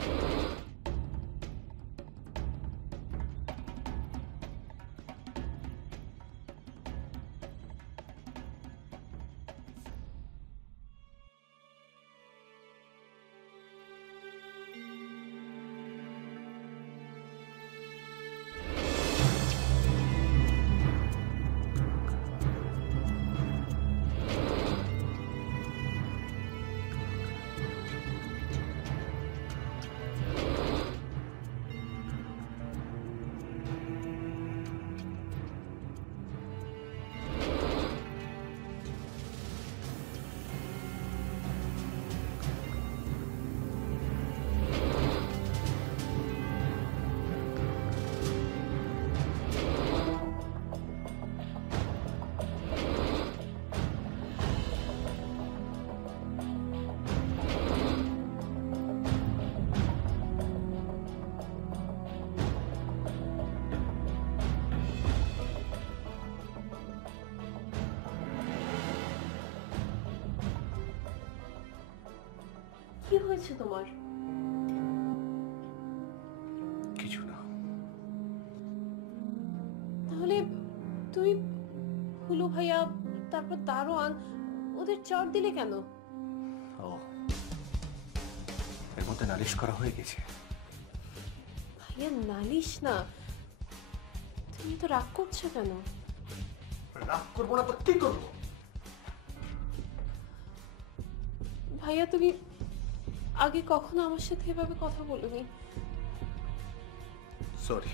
কি হয়েছে তোমার? কিছু না। তাহলে তুমি হুলু ভাইয়া তারপর দারোয়ান ওদের চড় দিলে কেন? ও, এর মধ্যে নালিশ করা হয়ে গেছে। ভাইয়া নালিশ না, তুমি তো রাগ করছো কেন? রাগ করবো না তো কি করবো? ভাইয়া তুমি আগে কখনো আমার সাথে এভাবে কথা বলিনি। সরি,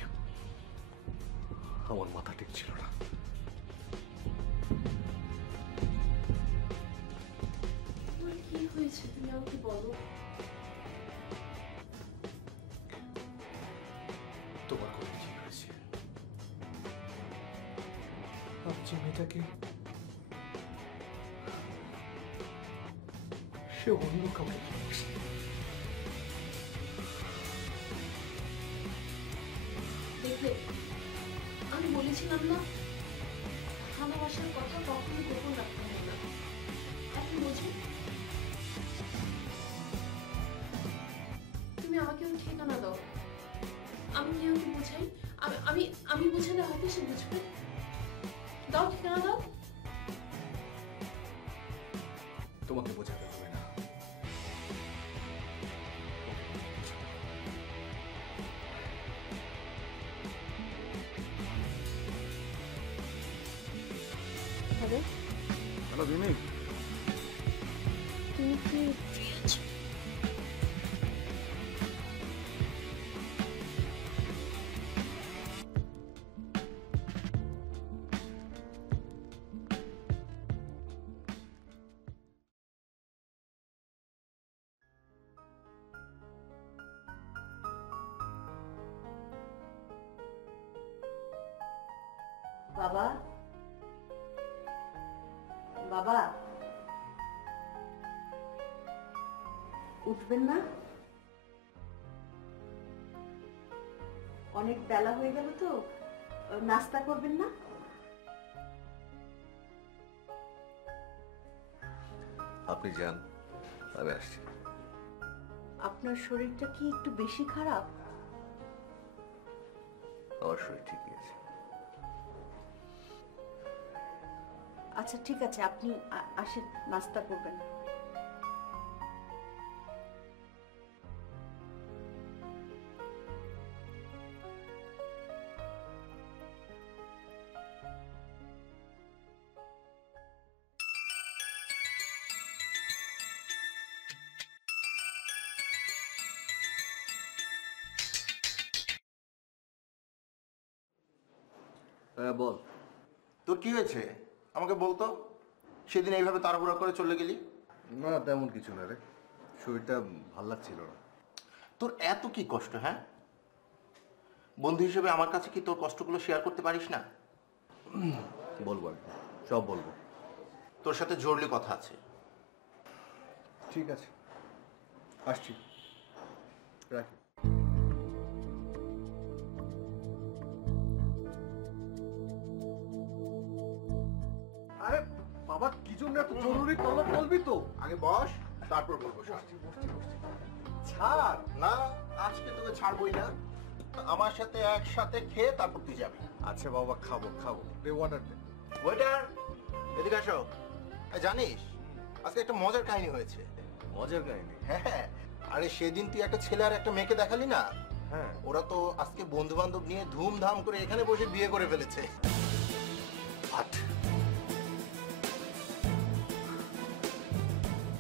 আমার মাথা ঠিক ছিল না। তোমার কি হয়েছে তুমি আমাকে বলো। তোমার করে কি হয়েছে? আমি যে মেয়েটাকে, সে অন্য কাউকে ভালোবাসে। দেখলে আমি বলেছিলাম না ভালোবাসার কথা কখনো গোপন রাখতে হবে না। এখন বোঝো তুমি আমাকে ওই ঠিকানা দাও, আমি গিয়ে ওকে বোঝাই। আমি আমি বোঝালে হয়তো সে বুঝবে। দাও ঠিকানা দাও। তোমাকে বোঝাতে হবে না। হ্যালো, হ্যালো বিমি, তুমি কি ফ্রি আছো? বাবা, বাবা, উঠবেন না? অনেক বেলা হয়ে গেল তো, নাস্তা করবেন না? আপনি যান, আমি আসছি। আপনার শরীরটা কি একটু বেশি খারাপ? আমার শরীর ঠিকই আছে। আচ্ছা ঠিক আছে, আপনি আসেন, নাস্তা করবেন। হ্যাঁ বল। তোর কি হয়েছে আমাকে বলতো? সেদিন এইভাবে তাড়াহুড়া করে চলে গেলি। না তেমন কিছু না রে, শরীরটা ভাল লাগছিল না। তোর এত কি কষ্ট? হ্যাঁ, বন্ধু হিসেবে আমার কাছে কি তোর কষ্টগুলো শেয়ার করতে পারিস না? বলবো একদম, সব বলবো। তোর সাথে জরুরি কথা আছে। ঠিক আছে, আসছি, রাখি। আরে বাবা, কি জন্য এত জরুরি কথা বলবি তো? আগে বস, তারপর বলবো। ছাড় না, আজকে তোকে ছাড়বই না। আমার সাথে একসাথে খেয়ে তারপর তুই যাবি। আচ্ছা বাবা, খাবো খাবো, দে ওয়াটার দে। ওয়েটার, এদিকে আসো। জানিস আজকে একটা মজার কাহিনী হয়েছে। মজার কাহিনী? হ্যাঁ, আরে সেদিন তুই একটা ছেলে আর একটা মেয়েকে দেখালি না? হ্যাঁ। ওরা তো আজকে বন্ধু বান্ধব নিয়ে ধুমধাম করে এখানে বসে বিয়ে করে ফেলেছে।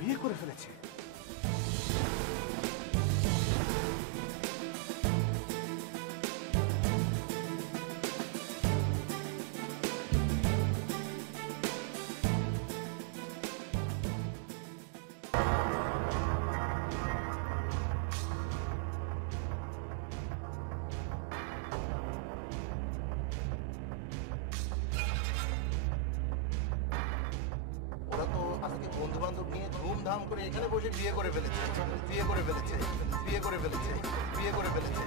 বিয়ে করে ফেলেছে? ওরা তো আজকে বন্ধু বান্ধব নিয়ে ধুমধাম করে এখানে বসে বিয়ে করে ফেলেছে। বিয়ে করে ফেলেছে। বিয়ে করে ফেলেছে। বিয়ে করে ফেলেছে।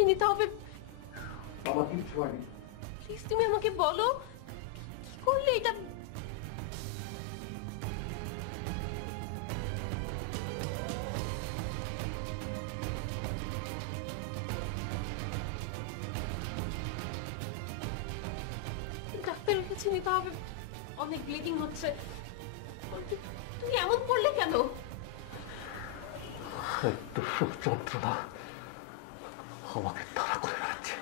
বেশি নিতে হবে? আমার কিচ্ছু হয়নি। প্লিজ তুমি আমাকে বলো কি করলে এটা? ডাক্তারের কাছে নিতে হবে, অনেক ব্লিডিং হচ্ছে। তুমি এমন করলে কেন? যন্ত্রণা আমাকে তাড়া করে রাখছে।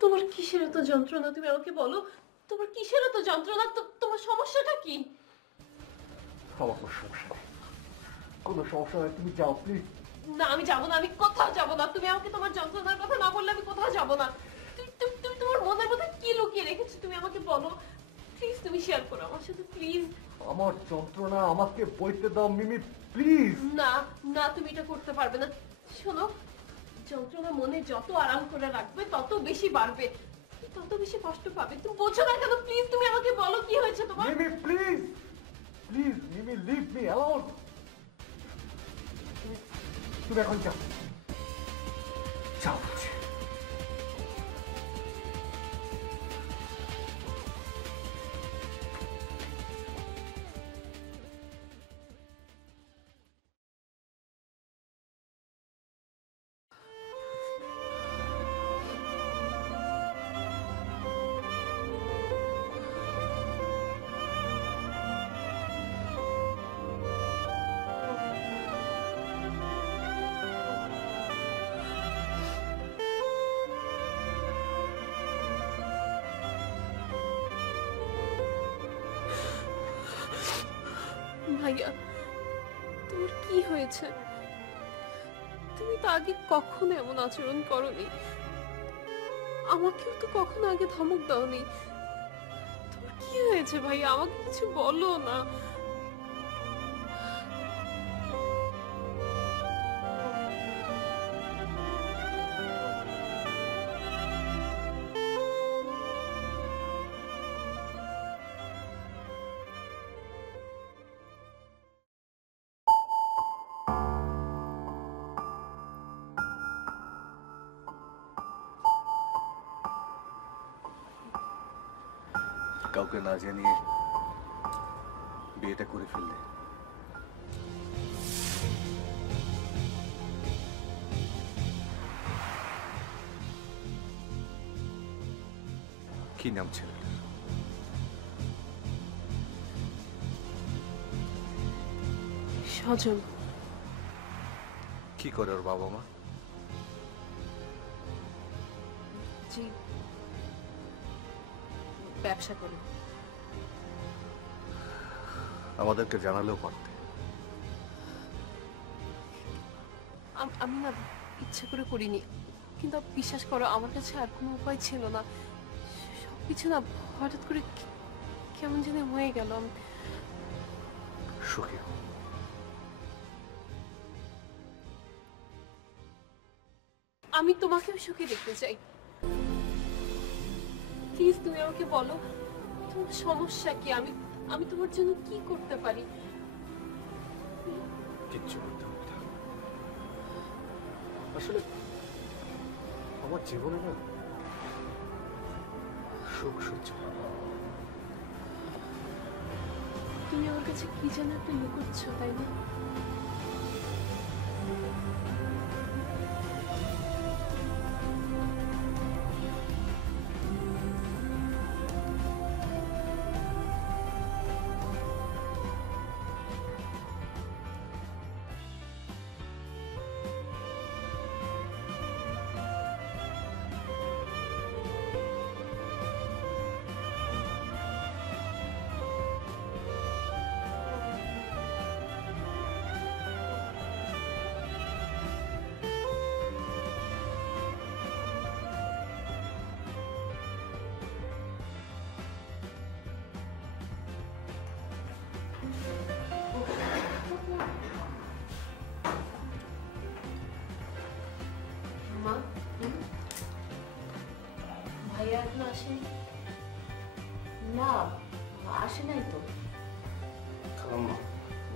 তোমার কিসের এত যন্ত্রণা? তুমি আমাকে বলো, তোমার কিসের এত যন্ত্রণা? তোমার সমস্যাটা কি? আমার কোনো সমস্যা নেই, কোনো সমস্যা নেই, তুমি যাও প্লিজ। না আমি যাবো না, আমি কোথাও যাবো না। তুমি আমাকে তোমার যন্ত্রণার কথা না বললে আমি কোথাও যাবো না। তুমি তোমার মনের মধ্যে কি লুকিয়ে রেখেছো তুমি আমাকে বলো প্লিজ। তুমি শেয়ার করো আমার সাথে প্লিজ। আমার যন্ত্রণা আমাকে বইতে দাও মিমি প্লিজ। না না, তুমি এটা করতে পারবে না। শোনো, যন্ত্রণা মনে যত আরাম করে রাখবে তত বেশি বাড়বে, তত বেশি কষ্ট পাবে। তুমি বোঝো না কেন? প্লিজ তুমি আমাকে বলো কি হয়েছে তোমার। Mimi please, please Mimi leave me alone. তুমি এখন যাও, যাও। ভাইয়া তোমার কি হয়েছে? তুমি তো আগে কখনো এমন আচরণ করনি, আমাকেও তো কখনো আগে ধমক দাওনি। তোমার কি হয়েছে ভাইয়া? আমাকে কিছু বলো না। কাউকে না জানিয়ে বিয়েটা করে ফেললে। কি নাম ছেলেটার? সজল। কি করে ওর বাবা মা? জি, ব্যবসা করে। আমাদেরকে জানালেও পারতে। আমি না ইচ্ছে করে করিনি, কিন্তু বিশ্বাস করো আমার কাছে আর কোনো উপায় ছিল না। সবকিছু না হঠাৎ করে কেমন যেন হয়ে গেল। সুখী হও। আমি তোমাকেও সুখে দেখতে চাই। প্লিজ তুমি আমাকে বলো তোমার সমস্যা কি? আমি তোমার জন্য কি করতে পারি? কিচ্ছু করতে হবে না। আসলে আমার জীবনে না সুখ সহ্য হয় না। তুমি আমার কাছে কি যেন একটা লুকোচ্ছ, তাই না? মা, ভাইয়া এখন আসেনি? না, আসে নাই তো। খালাম্মা,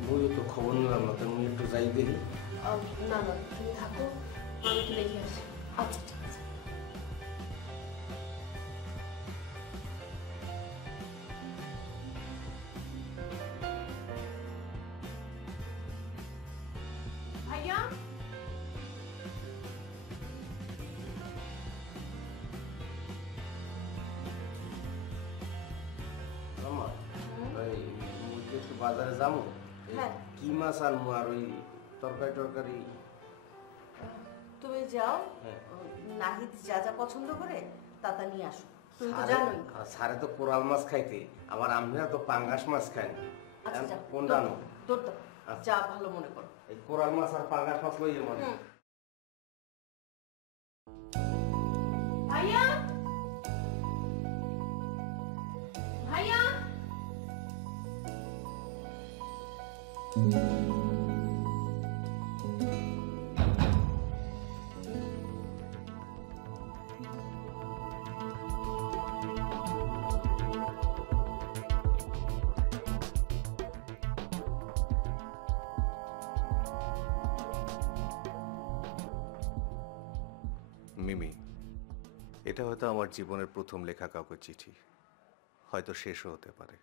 মুইও তো খবর নিলাম না, তুমি একটু যাই দেখি। না না, তুমি থাকো, আমি একটু দেখে আসি। আচ্ছা ঠিক আছে। ভাইয়া, আম্মা, ওই মুই কি একটু বাজারে যাবো? এই হ্যাঁ। কি মাছ আনবো আর ওই তরকারি টরকারি? তুমি যাও, হ্যাঁ। নাহিদ যা যা পছন্দ করে তা তা নিয়ে আসো। তুমি তো সারে- জানোই। সারে তো কোরাল মাছ খাইতে, আবার আমরা তো পাঙ্গাস মাছ খাই। আচ্ছা যাও, কোনটা আনো? দৌড় দাও, আচ্ছা। যা ভালো মনে করো। এই কোরাল মাছ আর পাঙ্গাস মাছ লইয়ে মানে। হুম। ভাইয়া, ভাইয়া, মিমি, এটা হয়তো আমার জীবনের প্রথম লেখা কাউকে চিঠি, হয়তো শেষও হতে পারে।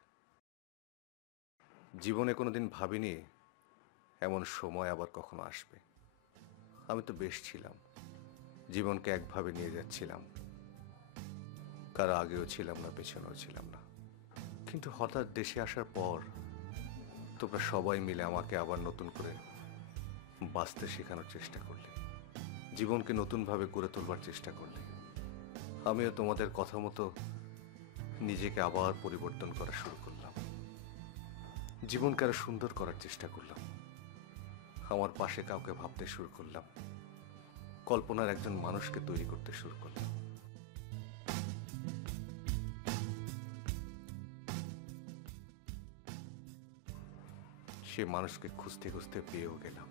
জীবনে কোনোদিন ভাবিনি এমন সময় আবার কখনো আসবে। আমি তো বেশ ছিলাম, জীবনকে একভাবে নিয়ে যাচ্ছিলাম, কারো আগেও ছিলাম না, পেছনেও ছিলাম না। কিন্তু হঠাৎ দেশে আসার পর তোমরা সবাই মিলে আমাকে আবার নতুন করে বাঁচতে শেখানোর চেষ্টা করলে, জীবনকে নতুনভাবে গড়ে তোলবার চেষ্টা করলে। আমিও তোমাদের কথা মতো নিজেকে আবার পরিবর্তন করা শুরু করলাম, জীবনকে আরো সুন্দর করার চেষ্টা করলাম। আমার পাশে কাউকে ভাবতে শুরু করলাম, কল্পনার একজন মানুষকে তৈরি করতে শুরু করলাম। সে মানুষকে খুঁজতে খুঁজতে পেয়েও গেলাম,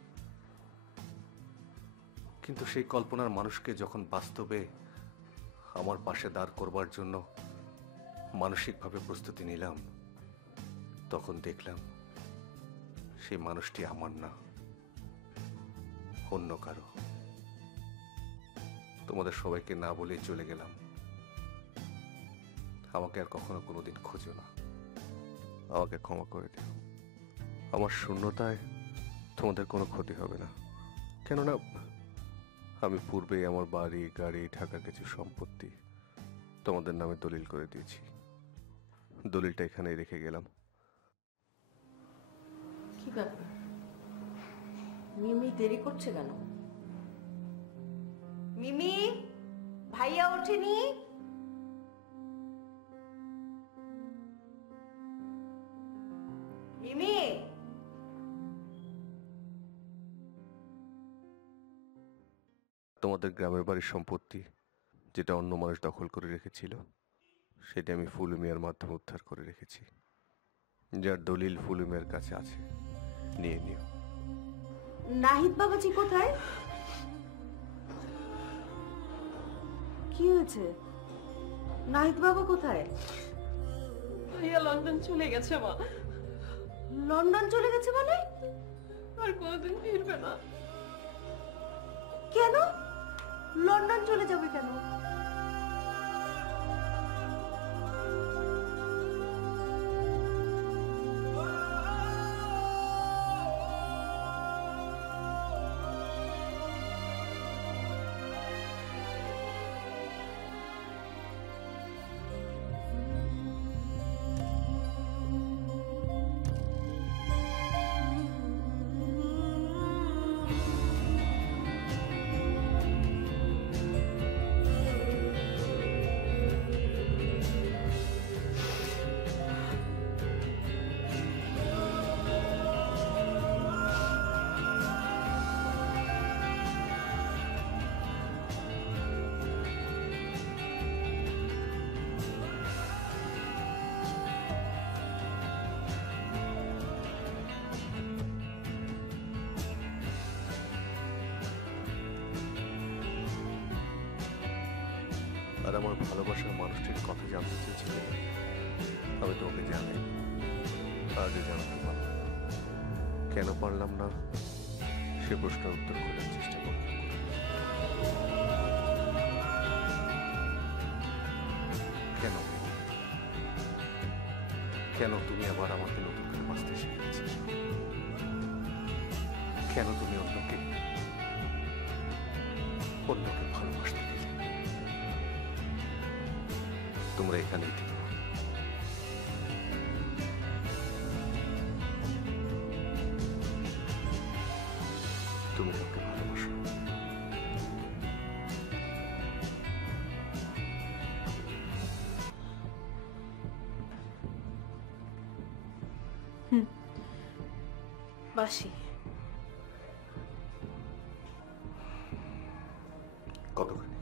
কিন্তু সেই কল্পনার মানুষকে যখন বাস্তবে আমার পাশে দাঁড় করবার জন্য মানসিকভাবে প্রস্তুতি নিলাম, তখন দেখলাম সেই মানুষটি আমার না, অন্য কারো। তোমাদের সবাইকে না বলেই চলে গেলাম। আমাকে আর কখনো কোনোদিন খোঁজো না, আমাকে ক্ষমা করে দিও। আমার শূন্যতায় তোমাদের কোনো ক্ষতি হবে না, কেননা আমি পূর্বেই আমার বাড়ি গাড়ি ঢাকার কিছু সম্পত্তি তোমাদের নামে দলিল করে দিয়েছি। দলিলটা এখানেই রেখে গেলাম। কি ব্যাপার, মিমি দেরি করছে কেন? মিমি, ভাইয়া ওঠেনি? মিমি, তোমাদের গ্রামের বাড়ির সম্পত্তি যেটা অন্য মানুষ দখল করে রেখেছিল, সেটা আমি ফুলু মিয়ার মাধ্যমে উদ্ধার করে রেখেছি। যার দলিল ফুলু মিয়ার কাছে আছে, নিয়ে নিও। নাহিদ বাবাজি কোথায়? কি হয়েছে? নাহিদ বাবা কোথায়? ভাইয়া লন্ডন চলে গেছে মা। লন্ডন চলে গেছে মানে? আর কোনোদিন ফিরবে না। কেন লন্ডন চলে যাবে কেন? আর আমার ভালোবাসার মানুষটির কথা জানতে চেয়েছিলে, আমি তোমাকে জানি, আগে জানতে পারলাম। কেন পারলাম না সে প্রশ্নের উত্তর খোঁজার চেষ্টা করলাম। কেন কেন তুমি আবার আমাকে নতুন করে বাঁচতে শিখিয়েছি? কেন তুমি অন্যকে ভালোবাসতে দিলে? তোমরা এখানেই থেকো। তুমি ওকে ভালোবাসো। বাসি। কতখানি?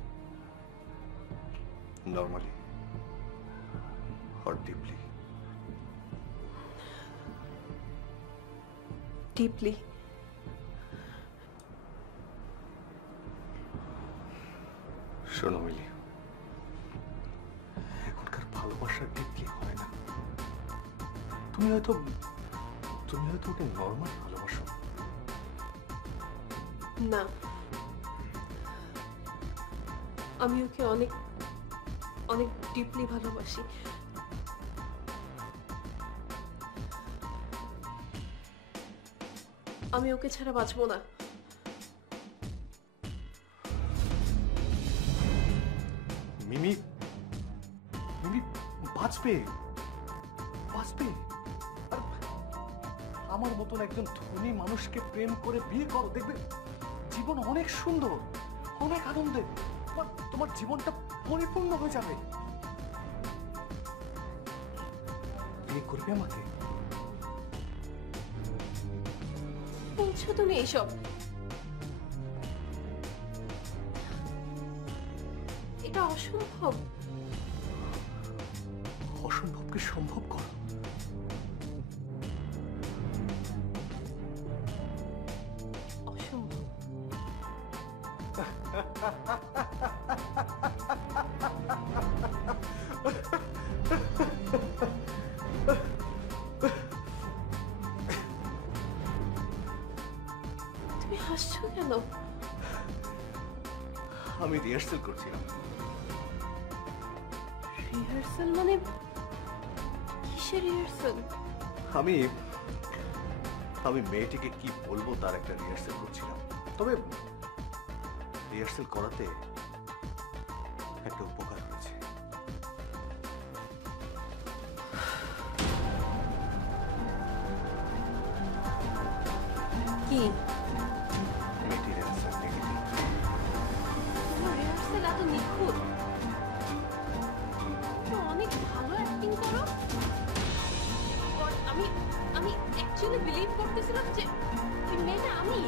Normally or deeply? ডিপলি। শোনো মিলি, এখনকার ভালোবাসা ডিপলি হয় না। তুমি হয়তো ওকে নর্মাল ভালোবাসো। না, আমি ওকে অনেক অনেক ডিপলি ভালোবাসি। আমি ওকে ছাড়া বাঁচবো না। মিমি বাঁচবে। আর আমার মতন একজন ধনী মানুষকে প্রেম করে বিয়ে করো, দেখবে জীবন অনেক সুন্দর, অনেক আনন্দের। তোমার জীবনটা পরিপূর্ণ হয়ে যাবে। বিয়ে করবে আমাকে? বলছো তুমি এইসব? এটা অসম্ভব। অসম্ভবকে সম্ভব করো। অসম্ভব। তুমি হাসছো কেন? আমি রিহার্সাল করছিলাম। রিহার্সাল মানে কিসের রিহার্সাল? আমি মেয়েটিকে কি বলবো তার একটা রিহার্সাল করছিলাম। তবে রিহার্সাল করাতে একটা উপকার হয়েছে। কি? মেয়েটির অ্যান্সার নেগেটিভ। তোমার রিহার্সাল এত নিখুঁত? তুমি অনেক ভালো অ্যাক্টিং করো। আর আমি অ্যাকচুয়ালি বিলিভ করতেছিলাম যে এই মেয়েটা আমি।